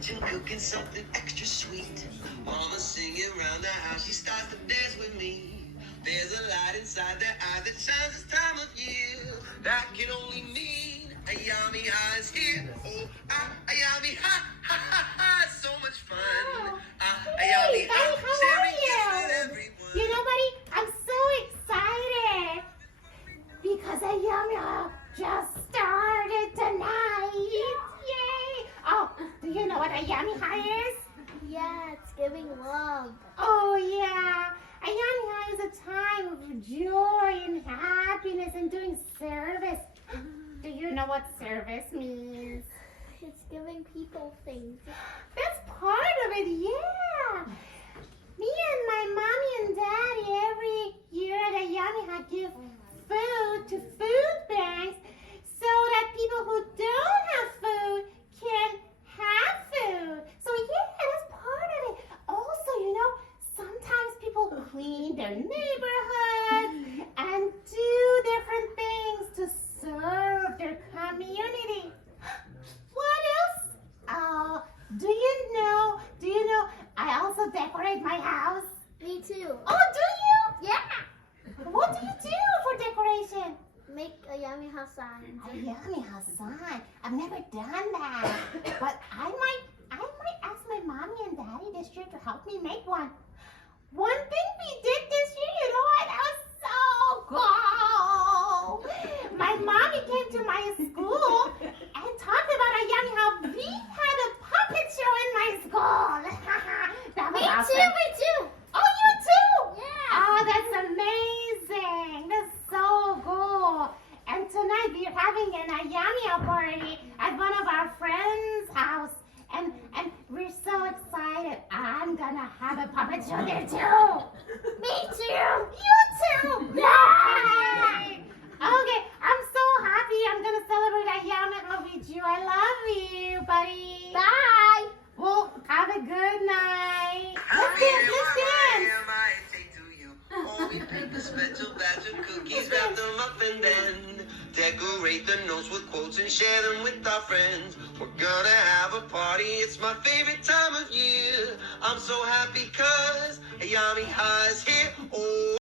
kitchen cooking something extra sweet. Mama's singing around the house, she starts to dance with me. There's a light inside their eyes that shines this time of year. That can only mean Ayyam-i-Ha is here. Oh, Ayyam-i-Ha, ha ha ha, so much fun. Hey, Ayyam-i-Ha, buddy, how sharing are gifts you? with everyone. You know, buddy, I'm so excited because Ayyam-i-Ha just started tonight. Yay! Oh, do you know what Ayyam-i-Ha is? Yeah, it's giving love. Oh, yeah. Ayyam-i-Ha is a time of joy and happiness and doing service. Do you know what service means? It's giving people things. That's part of it, yeah. Me and my mommy and daddy every year at Ayyam-i-Ha give food to food banks so that people who don't have food can have food. So yeah, that's part of it. Also, you know, sometimes people clean their neighborhood and do different things to serve their community. What else? Do you know, I also decorate my house. Me too. Oh, do you? Yeah. What do you do for decoration? Make a Ayyam-i-Ha sign. Ayyam-i-Ha sign. I've never done that. But I might ask my mommy and daddy this year to help me make one. One thing we did this year, you know what? That was so cool. My mommy came to my school and talked about Ayyam-i-Ha. We had a puppet show in my school. That was awesome. Me too. Oh, you too? Yeah. Oh, that's amazing. That's so cool. And tonight we're having an Ayyam-i-Ha party at one of our friends' house. And we're so excited. I'm gonna have a puppet show there too. Me too. You too. Yay! Okay, I'm so happy. I'm gonna celebrate Ayyam-i-Ha with you. I love you, buddy. Bye. Well, have a good night. Happy Let's dance. Ayyam-i-Ha to you. Oh, we bake a special batch of cookies, wrap them up and then decorate the notes with quotes and share them with our friends. We're gonna have a party, it's my favorite time of year. I'm so happy cause Ayyam-i-Ha is here. Oh.